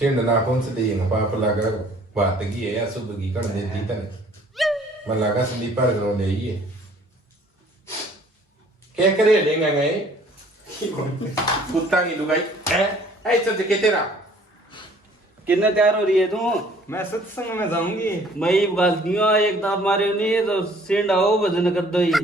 Trên là con sẽ đi ngapa pelaga batagi ya subagi kan de titan malaga sandi par gro le ye क्या करे लेंगे गए कुत्ता की लुगाई ऐसा तो कहते रहा कितने तैयार हो रही है तू? मैं सत्संग में जाऊंगी। मैं ये गलतियां एक दाब मारे नहीं तो सिंड आओ भजन कर दो ये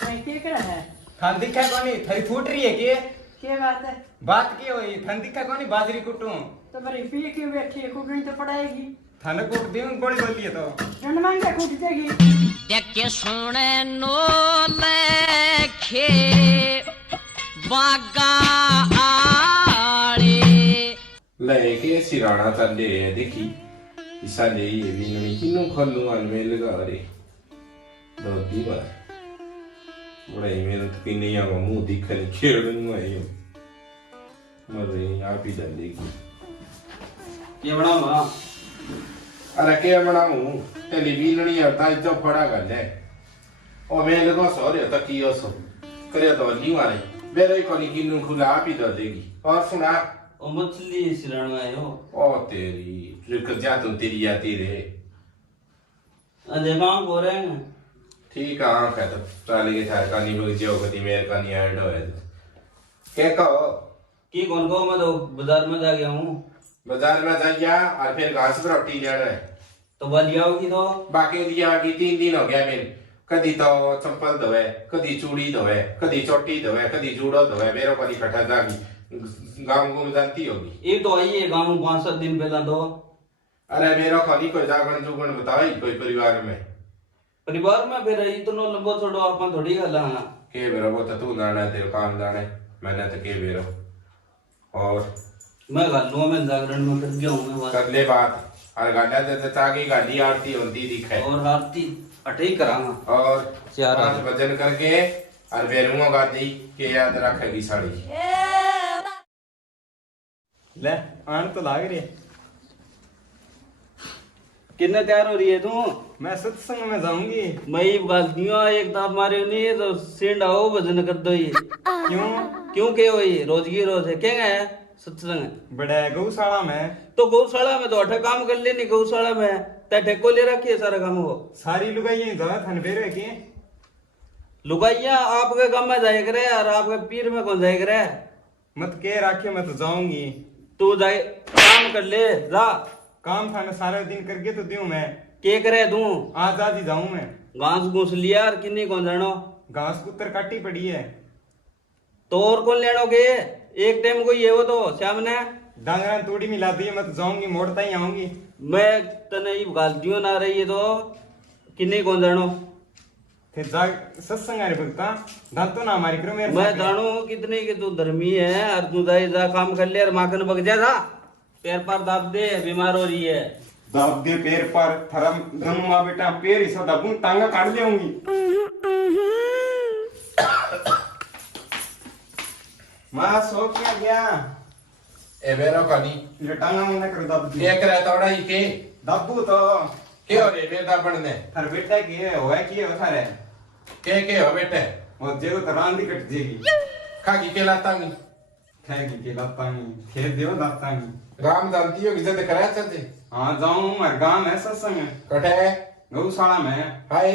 मैं क्या कर रहा है? थान दिखा कोनी थरी फूट रही है के? क्या बात है? बात की हुई थान दिखा कोनी बाजरी कुटूं तो बड़ी पी क्यों बैठी है? कुटनी तो पड़ाएगी। थान कुट दूं गोली बोली है तो जन मांगे कुट देगी। देखे सुने नो लेखे बागा आड़े लेके सिराना चले देखी इसा ले ये भी नहीं किन्हों खल्लू अनमेल लगा रे दो दी बार बड़ा ईमेल तो कि नहीं आवा मुंह दिखने खेलूंगा ये मरे आप ही डालेगी ये बड़ा मां अरे क्या बनाऊं टेलीविजन नहीं आता जो पड़ा कर ले और मैं लगा सॉरी तो कियो सो करे तो नहीं मारे मेरे को नहीं किन्हों खुला आप ही डालेगी और सुना ओ मछली सिरण में आयो ओ तेरी रुक जा तुम तेरी या तेरे अजय काम हो रहे हैं ठीक है हाँ कहता चाले के थार कानी लोग जो कदी मेरे कानी ऐड हो है क्या कहो की कौन को मैं तो बाजार में जा गया हूँ बाजार में जाइया और फिर घास पर रोटी जा रहा है तो बलिया होगी तो बाकी दिया की 3 दिन हो गया मेरे कदी तो चंपल धोए कदी चूड़ी धोए कदी चोटी धोए कदी जूड़ो धोए मेरे को इकट्ठा जागी गाँव को जानती होगी ये तो आई है गाँव 5-7 दिन पहला तो अरे मेरा खाली कोई जागरण जुगण बताओ कोई परिवार में फिर इतना लंबो छोड़ो अपन थोड़ी गल हाँ के बेरो वो तो तू जाना तेरे काम जाने मैंने तो के बेरो और मैं गलुआ में जागरण में कर गया हूँ मैं कर ले बात और गाड़ा जैसे चाकी गाड़ी आरती होती दिखे और आरती अटे ही करांगा और चार 5 भजन करके और बेरुआ गाती के याद रखेगी साड़ी ले आन तो लाग रही है। कितने तैयार हो रही है तू? मैं सत्संग में जाऊंगी। मैं ये गलतियां एक दाब मारे नहीं तो सिंड आओ भजन कर दो ये क्यों? क्यों के हो ये रोज की रोज है क्या है सत्संग बड़ा गौशाला में तो गौशाला में तो अठे काम कर लेनी गौशाला में ते ठेको ले रखी है सारा काम हो सारी लुगाइयां जावे थान बेरे की लुगाइया आपके काम में जाए करे और आपके पीर में कौन जाए करे मत के राखे मैं तो जाऊंगी। तू जाए काम कर ले जा काम थाने सारे दिन करके तो दूं मैं के करे तू आज आज ही जाऊं मैं। घास घूस लिया और किन्नी कौन जानो घास कुतर काटी पड़ी है तो और कौन लेनो के एक टाइम को ये हो तो श्याम ने डांगरा तोड़ी मिला दी मैं तो जाऊंगी मोड़ता ही आऊंगी। मैं तने ये गलतियों ना रही है तो किन्नी कौन जानो फिर जा सत्संग आ रे भक्ता दान तो ना हमारी करो मेरे मैं साथ। जानो कितने के तू धर्मी है और तू जाए जा काम कर ले और माखन बग जा जा पैर पर दाब दे बीमार हो रही है दाब दे पैर पर थरम गम्मा बेटा पैर इसा दाबूं टांगा काट लेऊंगी। मां सो क्या गया ए बेरो कानी ये टांगा मुंह कर दाब दे के करे तोड़ा ही के दाबू तो के हो रे बेटा बनने थर बेटा की है होए की है थारे के हो बेटे और जेगो तरांदी कट जेगी खागी के लातांगी खाएगी के लातांगी खेत देव लातांगी गाम जानती हो इज्जत करा चलते हां जाऊं मर गांव है सत्संग कटे गौशाला में हाय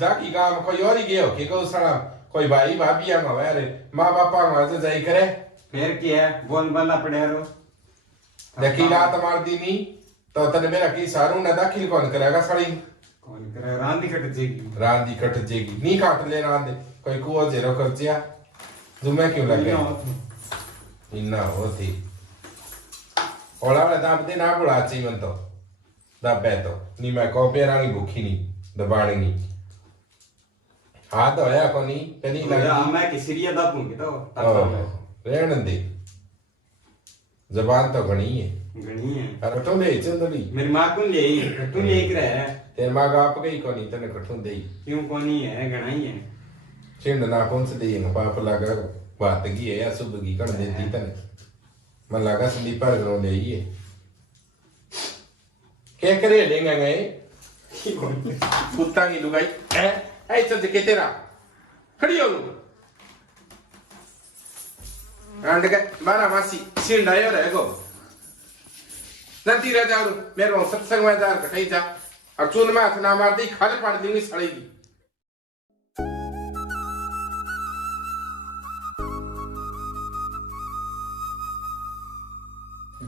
जाकी गाम कोई और ही गयो के गौशाला कोई भाई भाभी हम हमारे माँ बापा हमारे जाई करे फिर की है बोल बल्ला पड़े रो देखी रात मार दी नी तो तने मेरा की सारू ना दाखिल कौन करेगा साड़ी कौन करे रांदी कट जेगी रांदी कट जेगी नी काट ले रांदे कोई कुओ जेरो कर जिया जुमे क्यों लगे इन्ना होती ओला वाला दाब दे ना बुला ची मन तो दाबे तो नी मैं को पेरांगी भूखी नी दबाड़ेंगी हाथ होया कोनी कनी लगी मैं किसरिया दापूंगी तो रहने दे जबान तो घनी है गणी है अरे तो ले चंदली मेरी मां को ले तू ले के रहे तेरे माँ बाप गई कोनी तने कठुन दे क्यों कोनी है गणाई है छिंड ना कौन से दे बाप लगा बात की है या सुबह की कर देती तने मन लगा संदी पर गनो ले ये क्या करे लेंगे गए कुत्ता की लुगाई ऐसा तो कहते रहा खड़ी हो अंड के मारा मासी सिंडायो रहेगो नती रह जाओ मेरे सत्संग में जा कहीं जा और चून में हाथ ना मार दी खाले पानी देंगी सड़ेगी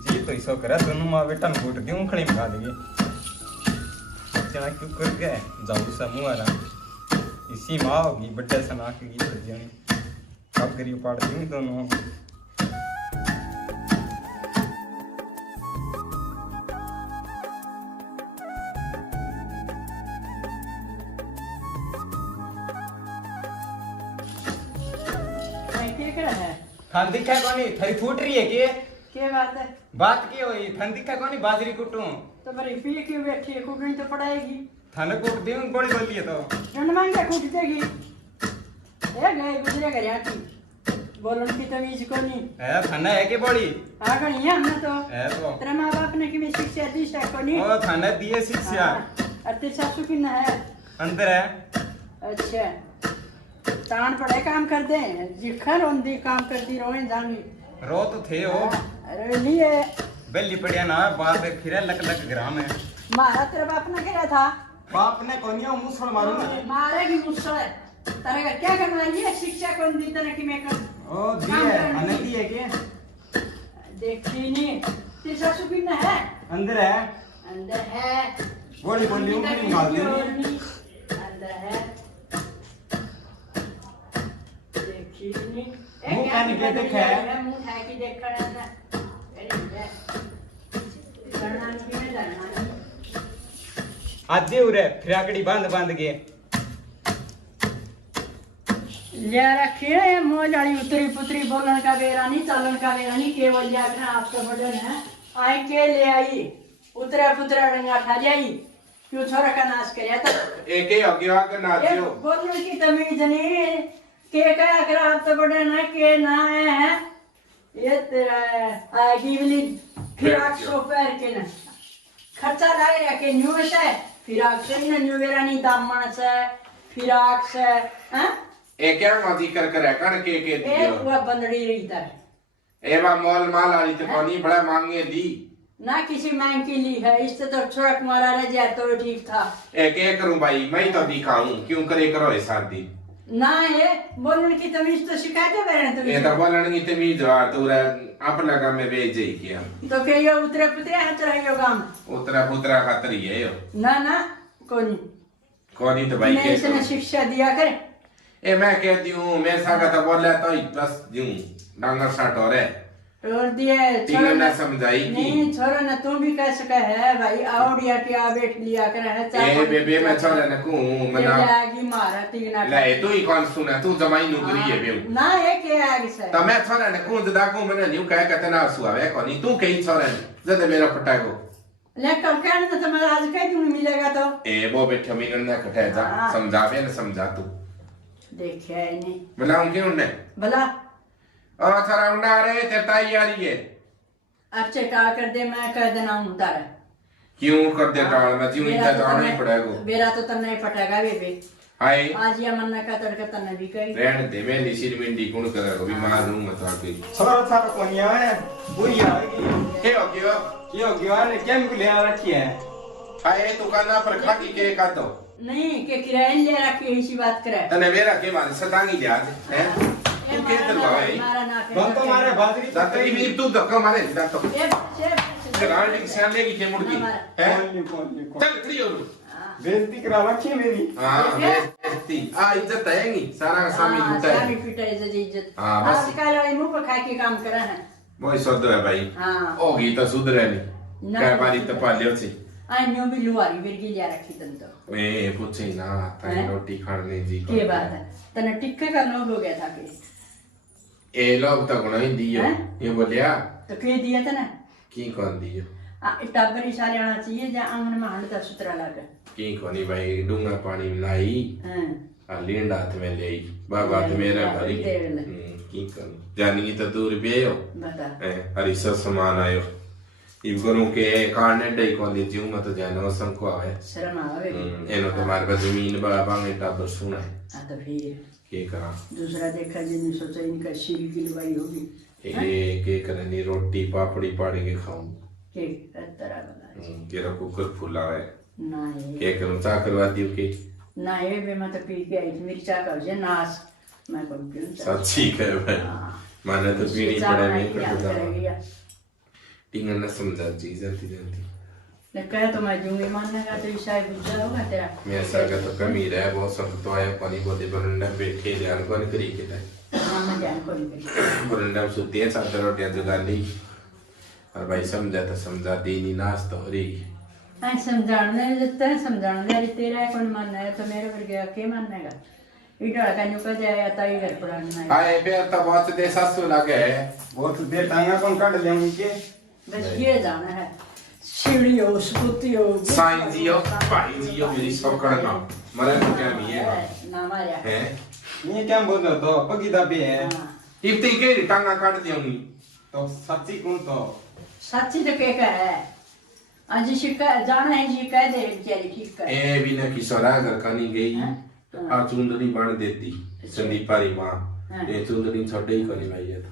जी तो इसो करे दोनों माँ बेटा ने वोट दियो खड़ी में खा देंगे जना क्यों कर गए जाऊ सा मुआरा इसी माँ होगी बड्डे सना की गीत जनी अब गरीब पाड़ देंगे दोनों मैं क्या करा है थान दिखा कोनी थारी फूट रही है क्या बात है बात की हुई थान दिखा कोनी बाजरी कुटूं तो बड़ी पी क्यों बैठी है कुकड़ी तो पड़ाएगी थाने कुट दियो बड़ी बोली है तो झंड मांगे कुट देगी ए गए गुजरे घर आती बोलन की तमीज को नहीं है थाने है के बड़ी आ गई है हमने तो है तो तेरे माँ बाप ने की भी शिक्षा दी है को नहीं ओ थाने दिए शिक्षा अते सासू की ना है अंदर है अच्छा तान पड़े काम कर दे जिखर होंदी काम करती रोए जानी रो तो थे हो अरे लिए बेली पड़िया ना बाप फिर लक लक ग्राम है मारा तेरे बाप ने कहा था बाप ने कोनिया मुसल मारू मारेगी मुझसे तेरे का क्या करना है शिक्षा कौन दी तेरे की मैं कर ओ दिए अने दिए के देखी नहीं तेरी सासू की ना है अंदर है अंदर है बोली बोली ऊपर निकाल दे अंदर है देखी नहीं मुंह कान के देखा है मुंह है कि देख रहा है ना करना की में जाना आज दे उरे फिर आकड़ी बांध बांध के ले रखी है मौज वाली उतरी पुतरी बोलन का बेरा नहीं चालन का बेरा नहीं केवल जाकर आपका बटन है आए के ले आई उतरा पुतरा रंगा खा जाई क्यों छोरा का नाश कर था एक ही हो गया के नाचियो बोलन की तमीज नहीं के क्या कर आप तो बटन है के ना है ये तेरा आगी वाली फिराक सो पैर के ना खर्चा लाए रखे न्यू है फिराक से ना न्यू बेरा नहीं दामन से फिराक से हैं एक क्या माजी कर कर के एक दियो हुआ बंदड़ी रहता है एवा मॉल माल वाली तो पानी बड़ा मांगे दी ना किसी मांग की ली है इससे तो छोड़ा कुमारा रह जाए तो ठीक था एक करूं भाई मैं तो दिखाऊं क्यों करे करो ये शादी ना ये बोलने की तमीज तो शिकायत है तुम ये तो बोलन की तमीज आ तो आप लगा में भेज जाई किया तो के यो उतरे पुतरे हाथ रहियो गांव उतरा पुतरा खातर ही है यो ना कोनी कोनी तो भाई मैं इसने शिक्षा दिया करे ए मैं कहती हूँ मैं सागा तो बोला तो ही प्लस दूं डांगर साट हो रे और दिए छोरा ना समझाई की नहीं छोरा ना तू भी कह सका है भाई आवड़िया के आ बैठ लिया कर है ए बेबे मैं छोरा ना को मना लागी मारा तीना ले तू ही कौन सुना तू जमाई नौकरी है बे ना है के आगे से तो मैं छोरा ने को जदा को मैंने न्यू कह कहते ना सुआवे कोनी तू कहीं छोरा ने जदा मेरा पटाको ले कल कहने तो मैं आज कह दूं मिलेगा तो ए वो बैठो मिनट ना कटे जा समझावे ना समझा तू देखिए नहीं बुलाऊं क्यों ने भला और थारा उन्ना रे ते तैयारी है अब चेका कर दे मैं कह देना हूं तारा क्यों कर दे टाल में क्यों इतना जाना ही पड़ेगा बेरा तो तन्ने पटेगा बेबे हाय आज ये मन का तड़का तन्ने भी कही रहने दे मैं लिसिर मिंडी कौन करेगा भी मार दूं मत आके छोरा थारा कोनिया है बुरी आएगी हे हो गयो ये हो गया ने क्या मिले आ रखी है हाय दुकान पर खा के का तो नहीं के किराए ले रखी इसी बात करे तने मेरा के मारे सतांगी दे आज हैं तू के दरवा है मारा ना कौन तो मारे बाजरी दातरी भी तू धक्का मारे दा तो ए गाड़ी की साल लेगी के मुड़की हैं कौन चल खड़ी हो बेइज्जती करा रखी है मेरी हां बेइज्जती आ इज्जत आएगी सारा का स्वामी लूटा है स्वामी पिटाई से इज्जत हाँ, बस। आजकल वाले मुंह पर खा के काम करा है वही सद है भाई हां होगी तो सुधरे नहीं ना। क्या बारी तो पालियो सी आई न्यू भी लुआरी बिरगी ले रखी तन तो वे पूछे ना ताई रोटी खाने जी के बात है तने टिक्के का लोग हो गया था के ए लोग तो गुण ही दियो ये बोलिया तो के दिया था ना की कौन दियो टब्बरी सारे आना चाहिए जहाँ आंगन में हंडता सुतरा लगा की कोनी भाई डूंगा पानी में लाई आ लींड हाथ में ले बाबा तो मेरा भरी की कौन जानी तो दूर भी आयो बता हरी सा सामान आयो इब करूं के काने डई को दे जीव मत जानो संको आवे शर्म आवे एनो तो मार जमीन बाबा में टाबर सुना है तो फिर के करा दूसरा देखा जिन्हें सोचा इनका शील की लुवाई होगी के करनी रोटी पापड़ी पाड़ी के खाऊं के तरह बना तेरा कुकर फुला है ना ये के करूं चा करवा दियो के ना ये भी मैं तो पी के आई थी मेरी चाय का नाश मैं को पीऊं सच्ची है भाई माने तो पीनी पड़े में करेगी टिंगन न समझा चीज आती जानती ने कहा तो मैं जूंगी मानने का तो ईशाई बुझा होगा तेरा मैं ऐसा का तो कमी रहा बहुत सब तो आया पानी बोते बरंडा बैठे ध्यान कौन करी के लाए हाँ मैं जान को नहीं करी बरंडा में सुती है चादर रोटियां जगा ली और भाई समझा तो समझा दी नहीं नाश तो हो रही ऐ समझाने देते हैं समझाने अरे तेरा कौन मानना है तो मेरे पर गया के माननेगा इधर का न्यू का जाए ताई घर पढ़ाना है आए फिर तो बहुत देर सासू लगे बहुत देर टाइम कौन काट देंगे के बस ये जाना है सीढ़ी हो स्कूटी हो साईं जी हो भाई जी हो मेरी सौकड़ ना मरे तो क्या नहीं है ना मारिया हैं ये क्या बोल रहे हो पगी दबे है इतनी के टांगा काट दियोगी तो सच्ची कौन तो सच्ची तो के का है आज शिका जाना है जी कह दे बेचारी ठीक कर ए बिना किशोरा अगर कनी गई आ चुंदरी बांध देती संदीपारी मां ये चुंदरी छोड़े ही कनी भाई है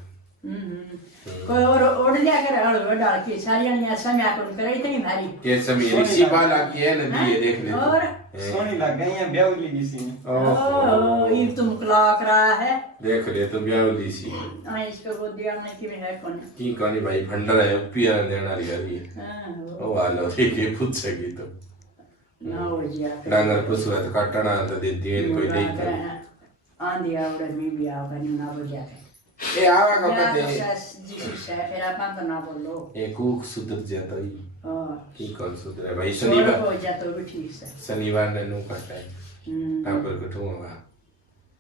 कोई और ओढ़ लिया कर हड़ डाल के सारी अन्य समय आकर करे इतनी भारी ये समीर शिबा लागी है नदी ये देख ले और सोनी लग गई है ब्यावली किसी ओ ये तुम क्लॉक रहा है देख ले तो ब्यावली सी आ इसको गोदिया में कि है कौन की कनी भाई भंडारा है पिया देना रही है हां ओ वालो ठीक है पूछ सकी तो ना हो गया डांगर पुसवा तो काटना तो देती है कोई नहीं आंधी आवड़े में भी आओ कहीं ना हो जाए ए आवा का कहते जी से फिर आप तो ना बोलो ए कुक सुधर जाता ही हां की कौन सुधरे भाई शनिवार हो जाता भी ठीक से शनिवार ने नु काटा है पर कठुआ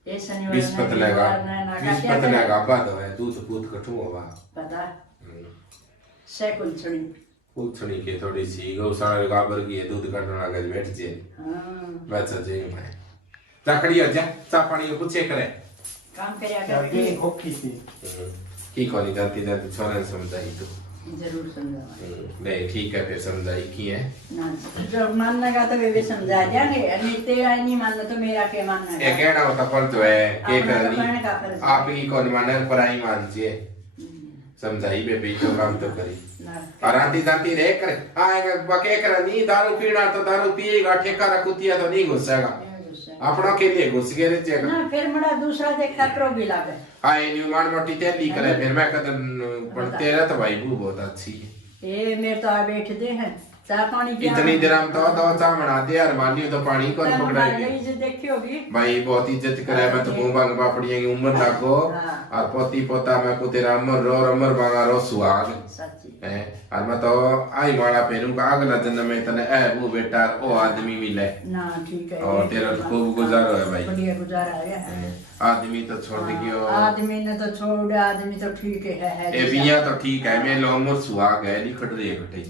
ये शनिवार बिस्पत लगा बाद है दूध पूत कठुआ पता सेकुल छड़ी पूछनी के थोड़ी सी गौशाला गाबर की दूध कटना कर बैठ जे हां बच्चा जे मैं चाकड़ी आ जा चा पानी को पूछे करे काम करया करके कर खोखी थी की कोनी जाती जाती छोरा समझाई तो जरूर समझावा नहीं ठीक है फिर समझाई की है ना जो मानना का तो वे भी समझा जाएंगे अरे तेरा नहीं मानना तो मेरा क्या मानना ये है कहना होता पर तो है के अपना तो करनी कहने का फर्ज है। आप ही कौन माने पराई मान जे समझाई बे भी तो काम तो करी ना और आती जाती रे कर आएगा बके करनी दारू पीना तो दारू पिएगा ठेका रखुतिया तो नहीं घुसेगा अपनों के लिए घुस गए रे चेक ना फिर बड़ा दूसरा देखा करो भी लागे आए न्यूमान मोटी तेली करे फिर मैं कदम पढ़ते रहा तो भाई वो बहुत अच्छी है ये मेरे तो आ बैठ दे हैं चाय पानी की इतनी देर हम तो चाह बना दे यार मानियो तो पानी कौन पकड़ाएगी से देखी होगी भाई बहुत इज्जत करे मैं तो गोबांग बापड़िया की उम्र लागो और पोती पोता मैं को तेरा अमर बांगा रो सुहाग सच्ची है और मैं तो आई माला पेरू का अगला जन्म में तने ए वो बेटा ओ आदमी मिले ना ठीक है और तेरा तो खूब गुजारो है भाई बढ़िया गुजारा है आदमी तो छोड़ दियो आदमी ने तो छोड़ आदमी तो ठीक है ए बिया तो ठीक है मैं लो उम्र सुहाग है लिखट रही है कटे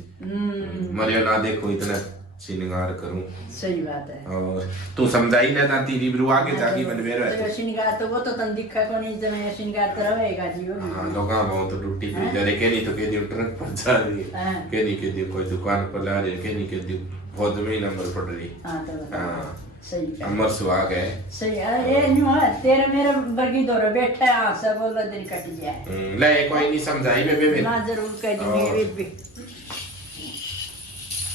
मरियो ना देखो इतना श्रृंगार करूं सही बात है और तू समझाई ना ताती रिब्रू आगे जागी बन मेरा तो श्रृंगार तो वो तो तन दिखा को नहीं तो मैं श्रृंगार तो रहेगा जीव हां लोगा बहुत टूटी हुई जरे के नहीं तो के दी ट्रक पर जा रही है के नहीं के दी कोई दुकान पर ला रही के नहीं के दी बहुत में नंबर पड़ रही हां तो हां सही है अमर सुहाग है सही है ये न्यू है तेरे मेरे बरगी दौर बैठा है सब बोला दिन कट जाए ले कोई नहीं समझाई बे ना जरूर कह दूंगी भी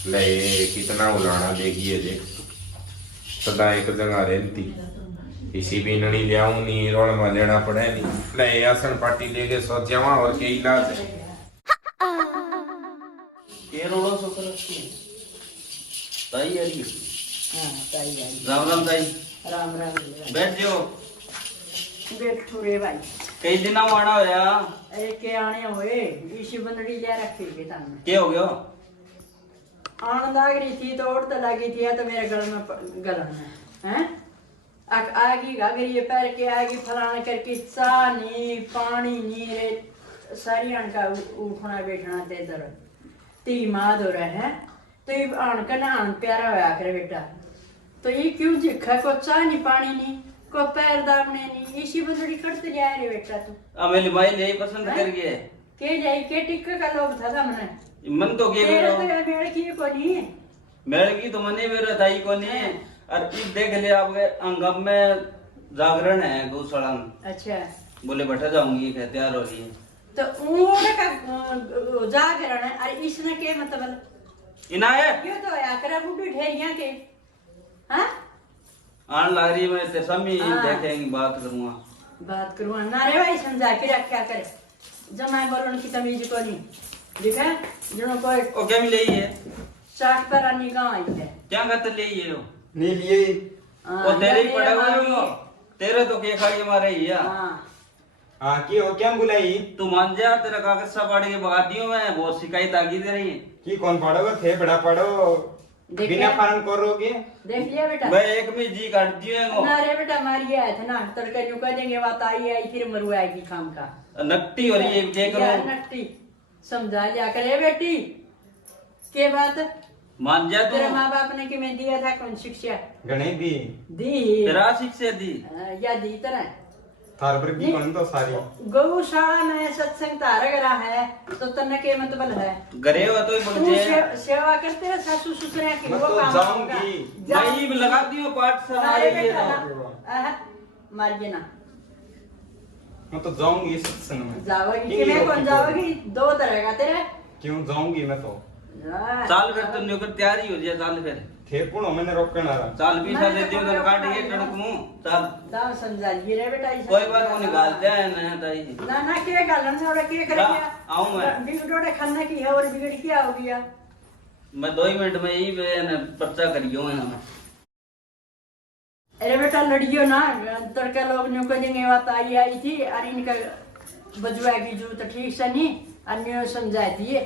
ले कितना उलाना देखिए देख सदा एक जगह रहती इसी भी नहीं लियाऊं नहीं रोल में लेना पड़े नहीं ले आसन पार्टी लेके सोचा वहां और के इलाज है ये रोड़ो सो कर ताई आ रही हां ताई आई राम राम ताई राम राम बैठ जाओ बैठो रे भाई कई दिन आना होया अरे के आने हुए इसी बंदड़ी ले रखी के सामने क्या हो गया आन लाग रही थी तो उड़ तो लगी थी तो मेरे गल में गलन है हैं आगी घाघरी ये पैर के आगे फलाना करके चा नहीं पानी नहीं रे सारी आन का उठना बैठना ते दर ती माँ दो रहे हैं तो ये आन का ना आन प्यारा होया करे बेटा तो ये क्यों दिखा को चा नहीं पानी नहीं को पैर दाबने नहीं इसी बंदड़ी करते जा रहे बेटा तू अमेली माई ले पसंद कर गए के जाई के टिक्का का लोग था हमने मन तो के तेरा करो तो मेरे की को नहीं मेरे की तो मने मेरा थाई को नहीं और इस देख ले आपके अंगम में जागरण है गौशाला में अच्छा बोले बैठा जाऊंगी क्या तैयार हो रही है तो ऊँट का जागरण है अरे इसने के मतलब इना है ये तो या करा बुढ़ी ढेरिया के हाँ आन लग रही है मैं ते समी हाँ। देखेंगे बात करूंगा बात करूँ ना रे भाई समझा के रख क्या करे जमाए बोलन की तमीज को नहीं देखा जिन्हों कोई ओ क्या मिले ये 60 पर आनी गाँव आई है क्या कहते ले ये हो नहीं लिए ओ तेरे ही पड़े हुए हो तेरे तो के खाई मारे ही है हाँ की हो क्या बुलाई तू मान जा तेरा कागज सा पढ़ के भगा दियो मैं बहुत शिकायत आ गई दे रही है की कौन पढ़ो थे बड़ा पढ़ो देख बिना लिया? फारम करोगे देख लिया बेटा मैं एक में जी काट दियो ना रे बेटा मारी आए थे ना तड़का यूं कह देंगे बात आई फिर मरुआएगी काम का नकटी हो रही है क्या या करूं नट्टी समझा लिया करे बेटी के बात मान जा तू तेरे माँ बाप ने कि मैं दिया था कौन शिक्षा गणे दी दी तेरा शिक्षा दी या दी तरह थार पर की कौन तो सारी गौशाला में सत्संग तारा गरा है तो तन्ने के मतलब है घरे हो तो ही तू बच्चे सेवा करते है सासू ससुर की मैं वो तो काम जाऊंगी। होगा। मैं भी लगा दियो पाठ सा अरे मारे ये बेटा तो ना मारिए ना मैं तो जाऊंगी सत्संग में जाओगी कि मैं कौन जाओगी दो तरह का तेरे क्यों जाऊंगी मैं तो चाल फिर तुम न्योकर तैयारी हो जाए चाल फिर थे पुणो मैंने रोकना रहा चाल भी सा देती हूँ तो काट के टड़क मुंह चाल दाव समझा लिए रे बेटा इसे कोई बात को निकाल दे ना ताई ना ना के गालन से और के करेंगे आऊं मैं। बिगड़ोड़े खाना की है और बिगड़ क्या हो गया मैं 2 मिनट में ही पर्चा करियो है मैं अरे बेटा लड़ियो ना तड़का लोग न्यू कहेंगे बात आई थी और इनका बजुआ की जो तो ठीक से नहीं अन्य समझाई दिए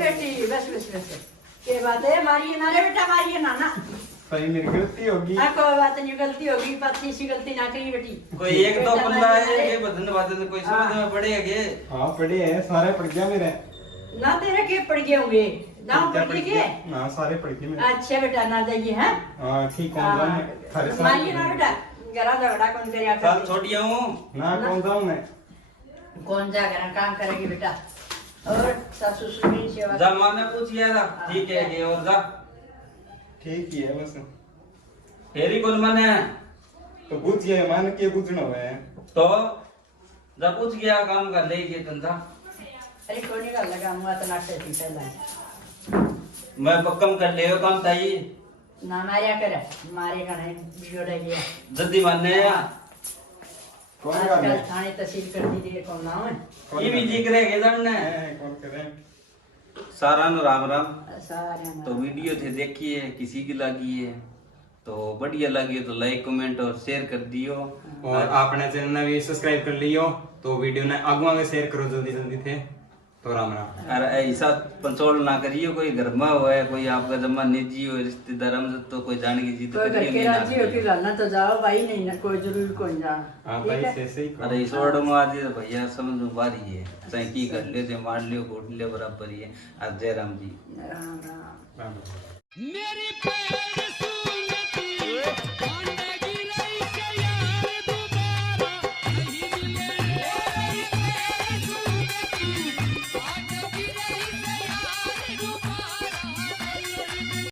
बेटी बस बस बस के बात है मारिए ना रे बेटा मारिए ना ना सही मेरी गलती होगी हाँ कोई बात नहीं गलती होगी पत्नी सी गलती ना करी बेटी कोई एक दो बंदा है ये बदन बातें कोई समझ में पड़ेगा के हाँ पढ़े हैं सारे पढ़ गया मेरे ना तेरे के पड़ गए होंगे ना पड़ गए हाँ सारे पढ़ गए मेरे अच्छा बेटा ना जाइए हैं हाँ ठीक कौन जाऊँ मैं थारे साथ मारिए ना बेटा गरा झगड़ा कौन करिया चाल छोड़िया हूँ ना कौन जाऊँ मैं कौन जा घर काम करेगी बेटा और सासू ससुर की सेवा जा माँ ने पूछ लिया था ठीक है ये और जा ठीक ही है बस तेरी कौन मन है तो पूछिए मान के पूछना हुआ है तो जा पूछ गया काम कर ले के तंजा अरे कोई नहीं कर लगा मुआ तो नाटे थी पहला मैं पक्कम कर ले काम ताई ना मारिया करे मारे का नहीं बिगड़ गया जल्दी मानने कौन आजकल कर थाने तहसील कर दी थी कौन नाम है ये भी जी करे के जानने कौन करे सारा नु राम राम सारे तो वीडियो थे देखिए किसी की लगी है तो बढ़िया लगी तो लाइक कमेंट और शेयर कर दियो और आपने चैनल ने भी सब्सक्राइब कर लियो तो वीडियो ने आगुआ में शेयर करो जल्दी जल्दी थे तो राम राम अरे ऐसा पंचोल ना करियो कोई घर में हो है कोई आपका जमा निजी हो रिश्तेदार में तो कोई जाने की जीत कोई करियो करके नहीं ना राजी हो कि करियो। गाना तो जाओ भाई नहीं ना कोई जरूर कौन जाना हाँ ठीक भाई है? से सही करो अरे इस वर्ड में आज ये भैया समझ में बारी है चाहे की कर ले चाहे मार लियो घोट लियो बराबर ही है आज जय राम जी राम राम राम राम मेरी पैर